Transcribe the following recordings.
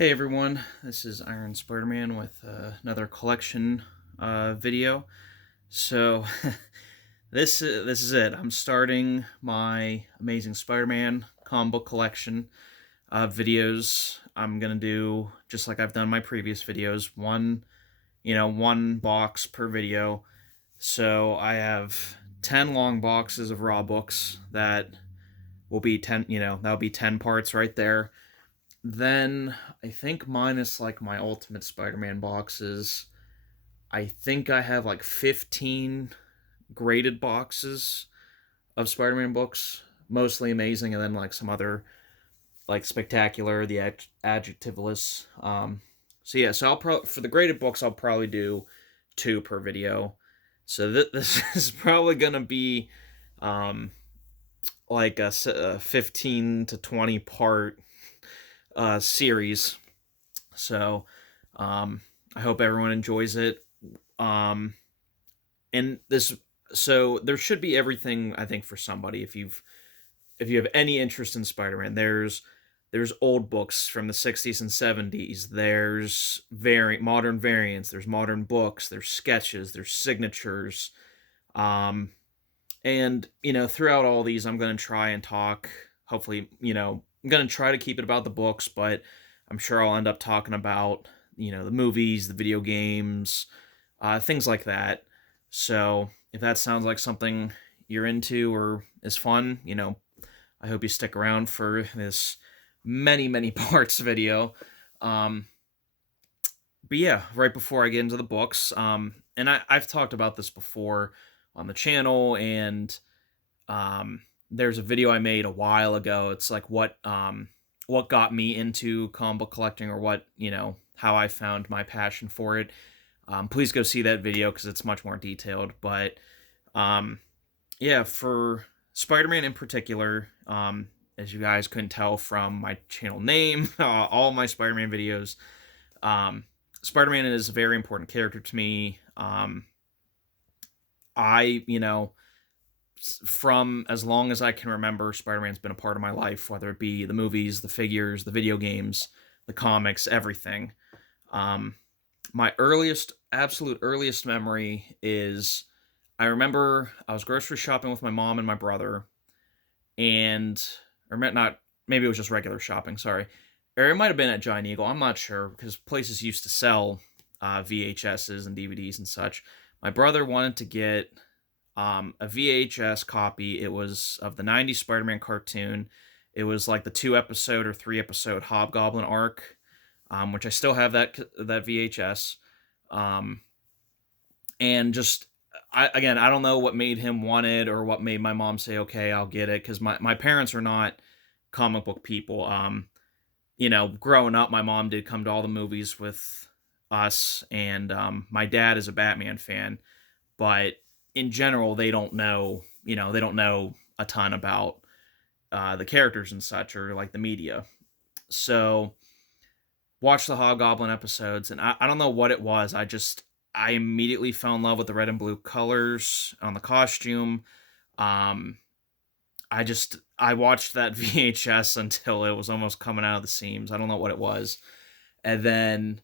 Hey everyone, this is Iron Spider-Man with another collection video. So this is it. I'm starting my Amazing Spider-Man comic book collection videos. I'm gonna do just like I've done my previous videos, one box per video. So I have 10 long boxes of raw books that will be 10. That'll be 10 parts right there. Then I think minus like my Ultimate Spider-Man boxes, I think I have like 15 graded boxes of Spider-Man books, mostly amazing, and then like some other like spectacular, the adjectiveless. So yeah, so for the graded books, I'll probably do two per video. So this is probably gonna be um like a 15 to 20 part series. So um, I hope everyone enjoys it. Um, and this, so there should be everything I think for somebody. If you have any interest in Spider-Man, there's old books from the 60s and 70s. There's modern variants. There's modern books. There's sketches. There's signatures. Um, and throughout all these, I'm gonna try and talk. Hopefully, I'm gonna try to keep it about the books, but I'm sure I'll end up talking about the movies, the video games, things like that. So if that sounds like something you're into or is fun, I hope you stick around for this many parts video. Um, but yeah, right before I get into the books, and I've talked about this before on the channel, and there's a video I made a while ago. It's like what got me into comic book collecting, or how I found my passion for it. Please go see that video because it's much more detailed. But um, yeah, for Spider-Man in particular, as you guys couldn't tell from my channel name, all my Spider-Man videos, um, Spider-Man is a very important character to me. I, from as long as I can remember, Spider-Man's been a part of my life, whether it be the movies, the figures, the video games, the comics, everything. Um, my absolute earliest memory is I remember I was grocery shopping with my mom and my brother, and or not maybe it was just regular shopping. Sorry, or it might have been at Giant Eagle. I'm not sure because places used to sell VHSs and DVDs and such. My brother wanted to get a VHS copy. It was of the '90s Spider-Man cartoon. It was like the 2 episode or 3 episode Hobgoblin arc, which I still have that VHS. Um, and just I don't know what made him want it or what made my mom say okay, I'll get it, because my parents are not comic book people. Growing up, my mom did come to all the movies with us, and my dad is a Batman fan, but in general, they don't know a ton about the characters and such, or like the media. So watch the Hobgoblin episodes, and I don't know what it was. I immediately fell in love with the red and blue colors on the costume. Um, I watched that VHS until it was almost coming out of the seams. I don't know what it was, and then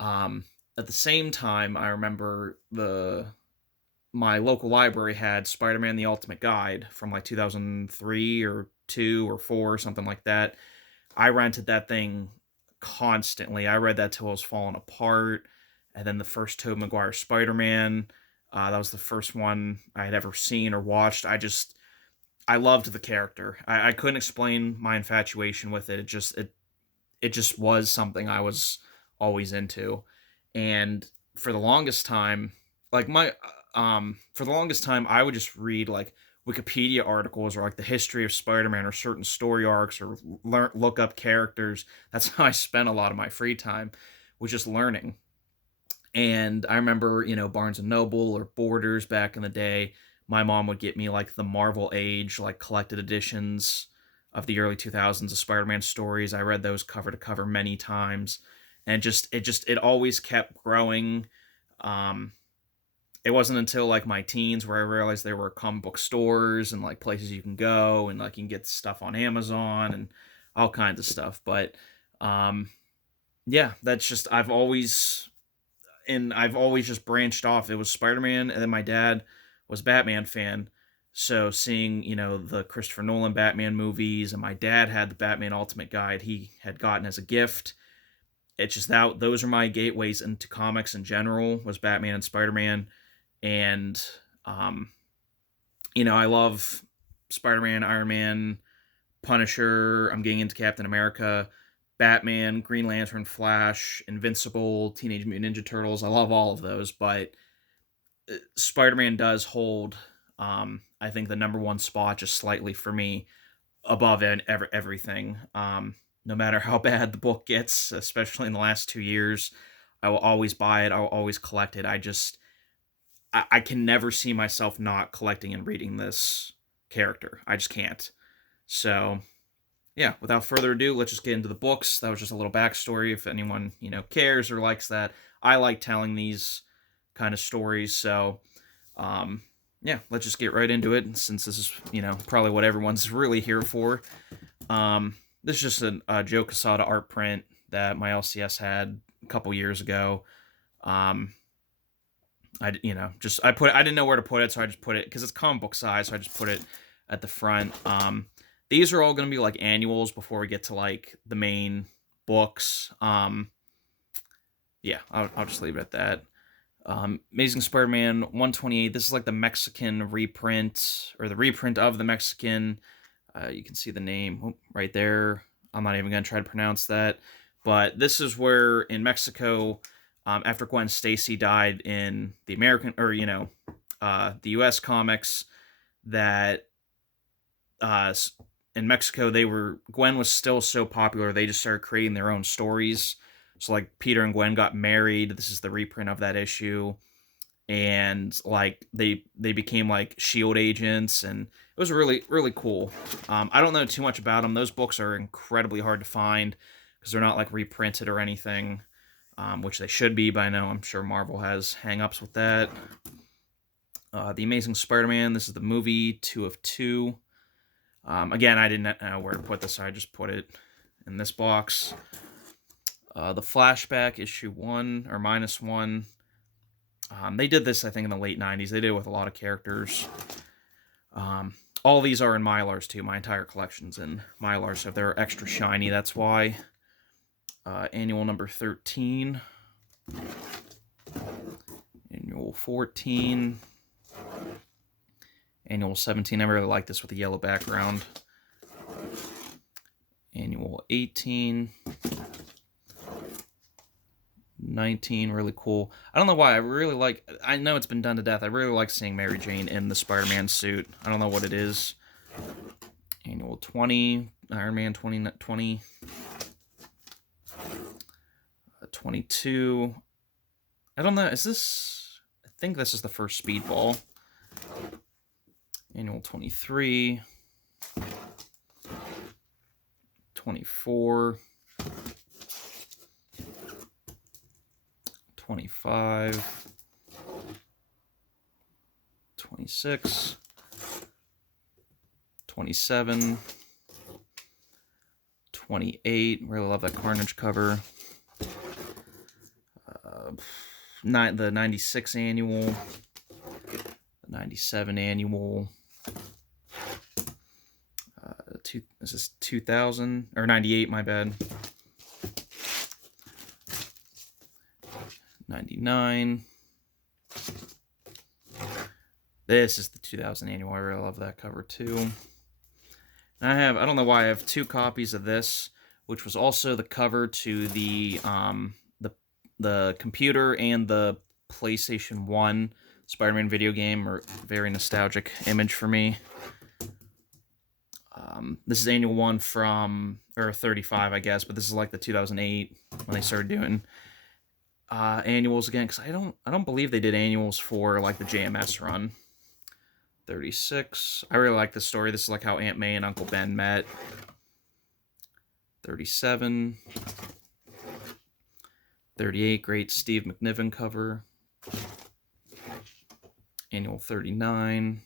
at the same time, I remember the my local library had Spider-Man: The Ultimate Guide from like 2003 or 2 or 4 or something like that. I rented that thing constantly. I read that till it was falling apart. And then the first Tobey Maguire Spider-Man, that was the first one I had ever seen or watched. I loved the character. I couldn't explain my infatuation with it. It just was something I was always into. And for the longest time, like for the longest time, I would just read like Wikipedia articles or like the history of Spider-Man or certain story arcs, or look up characters. That's how I spent a lot of my free time, was just learning. And I remember, Barnes and Noble or Borders back in the day, my mom would get me like the Marvel Age, like collected editions of the early 2000s of Spider-Man stories. I read those cover to cover many times, and it always kept growing. Um, it wasn't until like my teens where I realized there were comic book stores and like places you can go, and like you can get stuff on Amazon and all kinds of stuff. But um, yeah, that's just I've always just branched off. It was Spider-Man, and then my dad was a Batman fan. So seeing, the Christopher Nolan Batman movies, and my dad had the Batman Ultimate Guide he had gotten as a gift. It's just that those are my gateways into comics in general, was Batman and Spider-Man. And um, I love Spider-Man, Iron Man, Punisher. I'm getting into Captain America, Batman, Green Lantern, Flash, Invincible, Teenage Mutant Ninja Turtles. I love all of those, but Spider-Man does hold, I think, the number one spot just slightly for me above everything. No matter how bad the book gets, especially in the last 2 years, I will always buy it. I will always collect it. I can never see myself not collecting and reading this character. I just can't. So yeah, without further ado, let's just get into the books. That was just a little backstory if anyone, cares or likes that. I like telling these kind of stories, so yeah, let's just get right into it, since this is, probably what everyone's really here for. This is just a Joe Quesada art print that my LCS had a couple years ago. I didn't know where to put it, so I just put it, because it's comic book size, so I just put it at the front. These are all going to be like annuals before we get to like the main books. Yeah, I'll just leave it at that. Amazing Spider-Man 128. This is like the Mexican reprint, or the reprint of the Mexican. You can see the name right there. I'm not even going to try to pronounce that. But this is where in Mexico, after Gwen Stacy died in the American, or, the US comics, that in Mexico, Gwen was still so popular, they just started creating their own stories. So like Peter and Gwen got married. This is the reprint of that issue. And like they became like shield agents, and it was really, really cool. I don't know too much about them. Those books are incredibly hard to find because they're not like reprinted or anything, which they should be by now. I'm sure Marvel has hang-ups with that. The Amazing Spider-Man, this is the movie 2 of 2. Again, I didn't know where to put this, so I just put it in this box. The Flashback, issue 1, or -1. They did this, I think, in the late 90s. They did it with a lot of characters. All these are in Mylars, too. My entire collection's in Mylars, so they're extra shiny, that's why. Annual number 13. Annual 14. Annual 17. I really like this with the yellow background. Annual 18. 19, really cool. I don't know why, I know it's been done to death, I really like seeing Mary Jane in the Spider-Man suit. I don't know what it is. Annual 20, Iron Man 2020. 22. I don't know, I think this is the first Speedball. Annual 23. 24. 25, 26, 27, 28. Really love that Carnage cover. The 96 annual, the 97 annual. This is 2000 or 98. My bad. 99. This is the 2000 annual. I really love that cover too. And I don't know why, I have 2 copies of this, which was also the cover to the computer and the PlayStation 1 Spider-Man video game, or very nostalgic image for me. This is annual 1 or 35, I guess, but this is like the 2008 when they started doing annuals again, because I don't believe they did annuals for like the JMS run. 36. I really like this story. This is like how Aunt May and Uncle Ben met. 37. 38. Great Steve McNiven cover. Annual 39.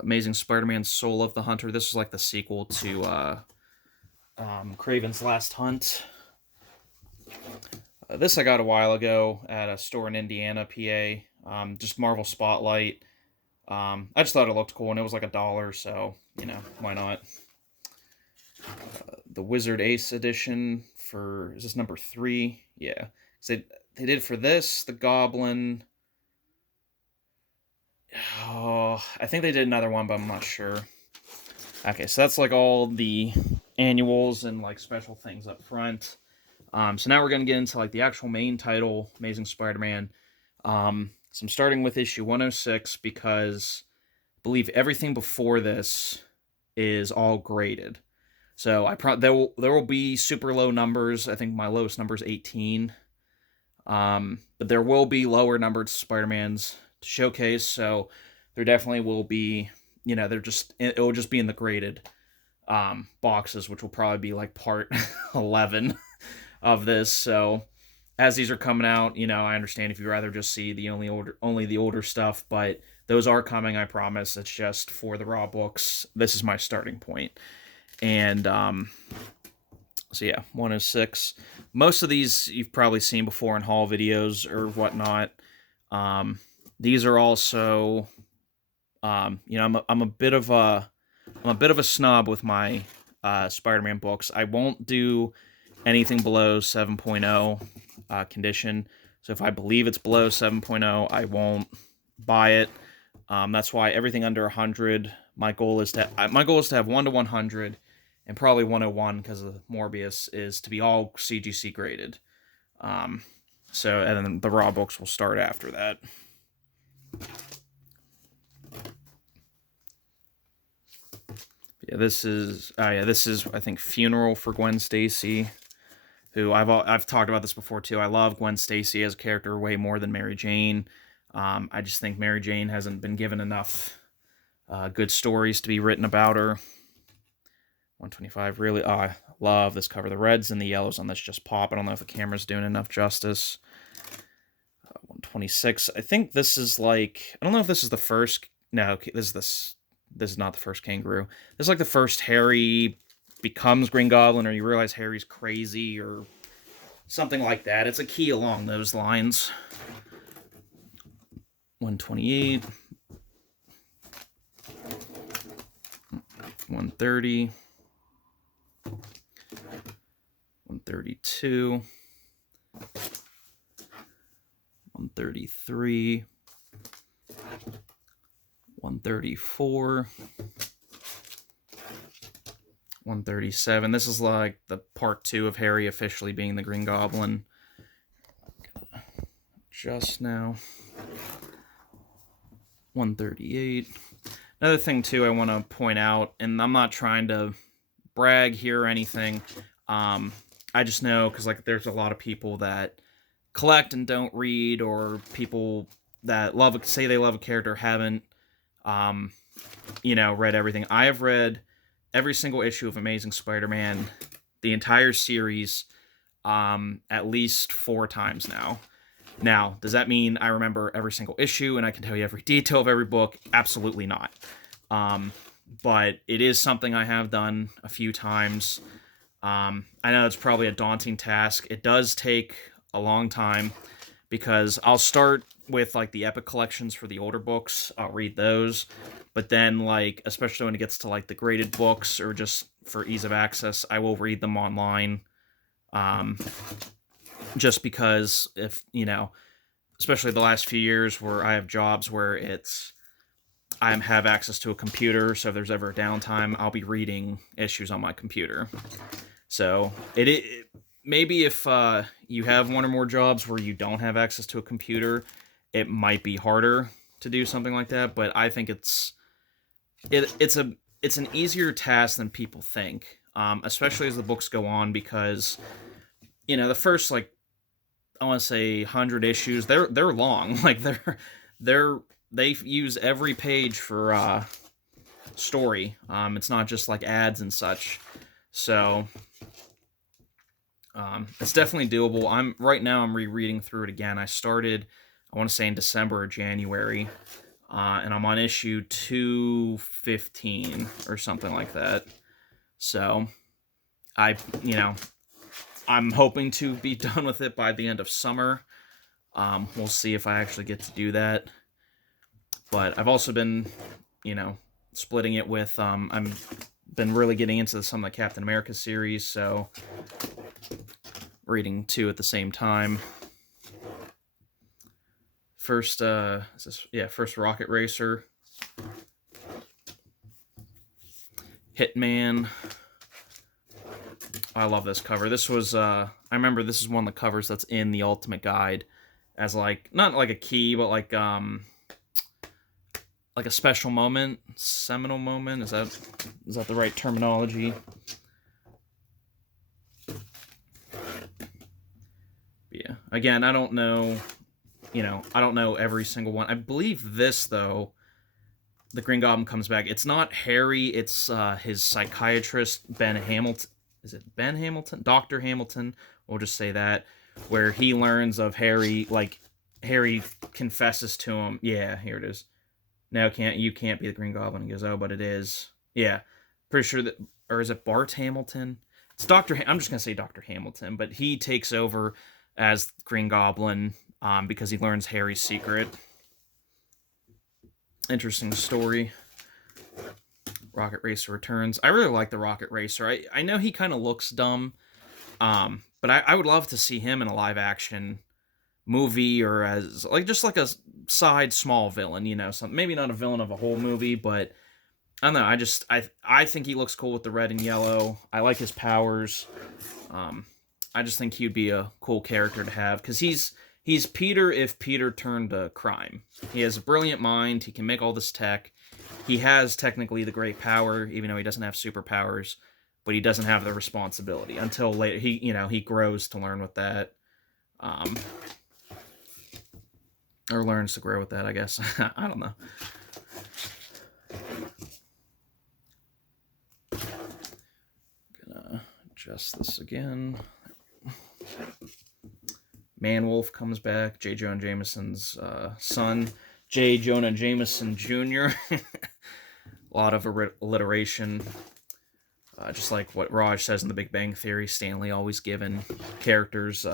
Amazing Spider-Man Soul of the Hunter. This is like the sequel to Kraven's Last Hunt. This I got a while ago at a store in Indiana, PA. Just Marvel Spotlight. I just thought it looked cool, and it was like $1, so, why not? The Wizard Ace edition for, is this number 3? Yeah. So they did for this, the Goblin. Oh, I think they did another one, but I'm not sure. Okay, so that's like all the annuals and like special things up front. So now we're going to get into like the actual main title, Amazing Spider-Man. So I'm starting with issue 106 because I believe everything before this is all graded. So there will be super low numbers. I think my lowest number is 18. But there will be lower numbered Spider-Mans to showcase. So there definitely will be, it will just be in the graded boxes, which will probably be like part 11 of this. So as these are coming out, I understand if you'd rather just see the only the older stuff, but those are coming, I promise. It's just for the raw books. This is my starting point. And so yeah, 106. Most of these you've probably seen before in haul videos or whatnot. These are also I'm a bit of a snob with my Spider-Man books. I won't do anything below 7.0 condition. So if I believe it's below 7.0, I won't buy it. That's why everything under 100, my goal is to have 1 to 100, and probably 101 because of Morbius is to be all CGC graded. And then the raw books will start after that. Yeah, this is I think Funeral for Gwen Stacy, who I've talked about this before too. I love Gwen Stacy as a character way more than Mary Jane. I just think Mary Jane hasn't been given enough good stories to be written about her. 125, really. Oh, I love this cover. The reds and the yellows on this just pop. I don't know if the camera's doing enough justice. 126. I think this is like, I don't know if this is the first. No, this is not the first Kangaroo. This is like the first Harry becomes Green Goblin, or you realize Harry's crazy, or something like that. It's a key along those lines. 128. 130. 132. 133. 134. 137. This is like the part 2 of Harry officially being the Green Goblin. Just now. 138. Another thing too I want to point out, and I'm not trying to brag here or anything, I just know because like there's a lot of people that collect and don't read, or people that say they love a character haven't read everything. I have read every single issue of Amazing Spider-Man, the entire series, at least 4 times now. Now, does that mean I remember every single issue and I can tell you every detail of every book? Absolutely not. But it is something I have done a few times. I know it's probably a daunting task. It does take a long time because I'll start with like the Epic collections for the older books. I'll read those. But then like, especially when it gets to like the graded books or just for ease of access, I will read them online. Just because if, especially the last few years where I have jobs where I have access to a computer, so if there's ever a downtime, I'll be reading issues on my computer. So it maybe if you have one or more jobs where you don't have access to a computer, it might be harder to do something like that. But I think it's an easier task than people think, especially as the books go on, because the first like I want to say 100 issues, they're long. Like they use every page for story. It's not just like ads and such. So it's definitely doable. I'm rereading through it again. I started, I want to say in December or January, and I'm on issue 215 or something like that. So I, you know, I'm hoping to be done with it by the end of summer. We'll see if I actually get to do that. But I've also been, you know, splitting it with, I'm been really getting into some of the Captain America series, so reading two at the same time. First, first Rocket Racer, Hitman. I love this cover. This was, I remember this is one of the covers that's in the Ultimate Guide as like, not like a key, but like a special moment, seminal moment. Is that the right terminology? Yeah. Again, I don't know, I don't know every single one. I believe this, though, the Green Goblin comes back. It's not Harry, it's his psychiatrist, Ben Hamilton. Is it Ben Hamilton? Dr. Hamilton, we'll just say that, where he learns of Harry, like, Harry confesses to him, yeah, here it is. No, you can't be the Green Goblin. He goes, oh, but it is. Yeah, pretty sure that, or is it Bart Hamilton? It's I'm just gonna say Dr. Hamilton, but he takes over as Green Goblin because he learns Harry's secret. Interesting story. Rocket Racer returns. I really like the Rocket Racer. I know he kind of looks dumb, but I would love to see him in a live action movie, or as like just like a side small villain, maybe not a villain of a whole movie, but I don't know. I think he looks cool with the red and yellow. I like his powers. I just think he'd be a cool character to have because he's Peter if Peter turned to crime. He has a brilliant mind. He can make all this tech. He has technically the great power, even though he doesn't have superpowers, but he doesn't have the responsibility until later. He grows to learn with that. Or learns to grow with that, I guess. I don't know. Gonna adjust this again. Manwolf comes back. J. Jonah Jameson's son. J. Jonah Jameson Jr. A lot of alliteration. Just like what Raj says in The Big Bang Theory, Stanley always given characters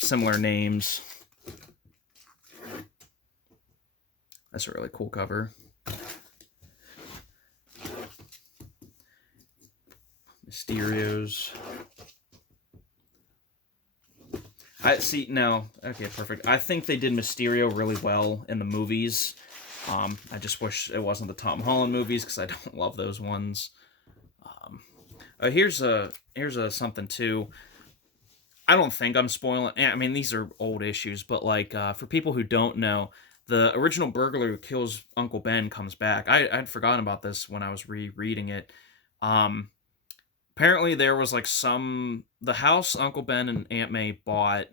similar names. That's a really cool cover. Mysterio's. Okay, perfect. I think they did Mysterio really well in the movies. I just wish it wasn't the Tom Holland movies because I don't love those ones. Here's something too. I don't think I'm spoiling. I mean, these are old issues, but like for people who don't know, the original burglar who kills Uncle Ben comes back. I'd forgotten about this when I was rereading it. Apparently there was like the house Uncle Ben and Aunt May bought.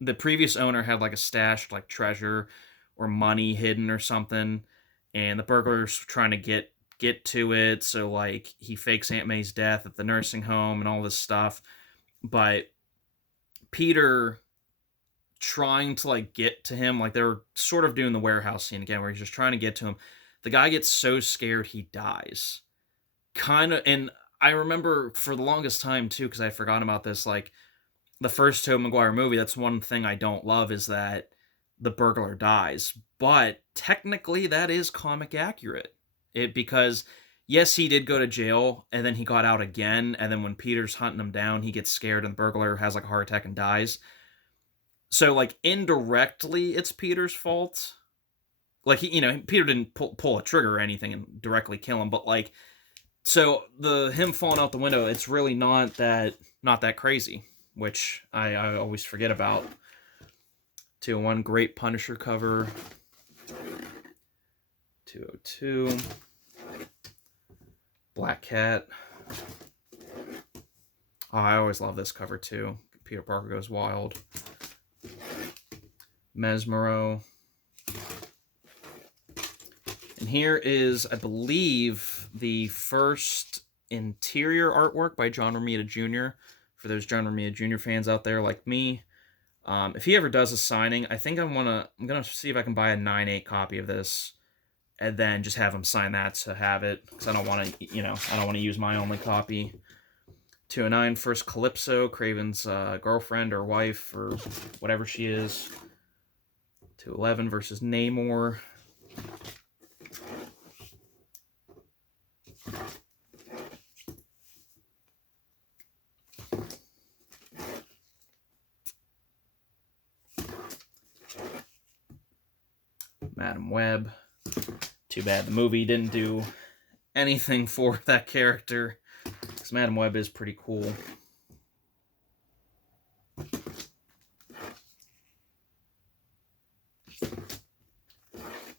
The previous owner had like a stashed like treasure or money hidden or something, and the burglar's trying to get to it. So like he fakes Aunt May's death at the nursing home and all this stuff, but Peter trying to like get to him, like they're sort of doing the warehouse scene again where he's just trying to get to him. The guy gets so scared he dies. And I remember for the longest time too, because I forgot about this, like the first Tobey Maguire movie, that's one thing I don't love is that the burglar dies. But technically that is comic accurate. Because yes, he did go to jail, and then he got out again, and then when Peter's hunting him down, he gets scared, and the burglar has like a heart attack and dies. So, like, indirectly, it's Peter's fault. Like, Peter didn't pull a trigger or anything and directly kill him, but, like, so him falling out the window, it's really not that crazy, which I always forget about. 201, great Punisher cover. 202. Black Cat. Oh, I always love this cover too. Peter Parker Goes Wild. Mesmero. And here is, I believe, the first interior artwork by John Romita Jr. For those John Romita Jr. fans out there like me. If he ever does a signing, I think I'm gonna see if I can buy a 9/8 copy of this and then just have him sign that to have it, because I don't want to, I don't want to use my only copy. 209, First Calypso, Kraven's girlfriend or wife or whatever she is. 211 versus Namor. Madam Web. Too bad the movie didn't do anything for that character, because Madam Web is pretty cool.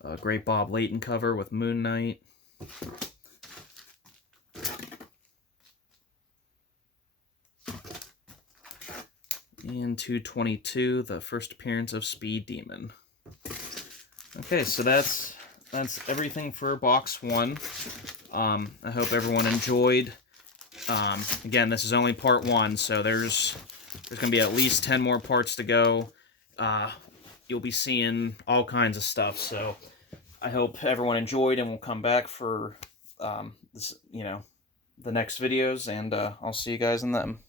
A great Bob Layton cover with Moon Knight. And 222, the first appearance of Speed Demon. Okay, so that's everything for box 1. I hope everyone enjoyed. Again, this is only part 1, so there's going to be at least 10 more parts to go. You'll be seeing all kinds of stuff, so I hope everyone enjoyed, and will come back for the next videos, and I'll see you guys in them.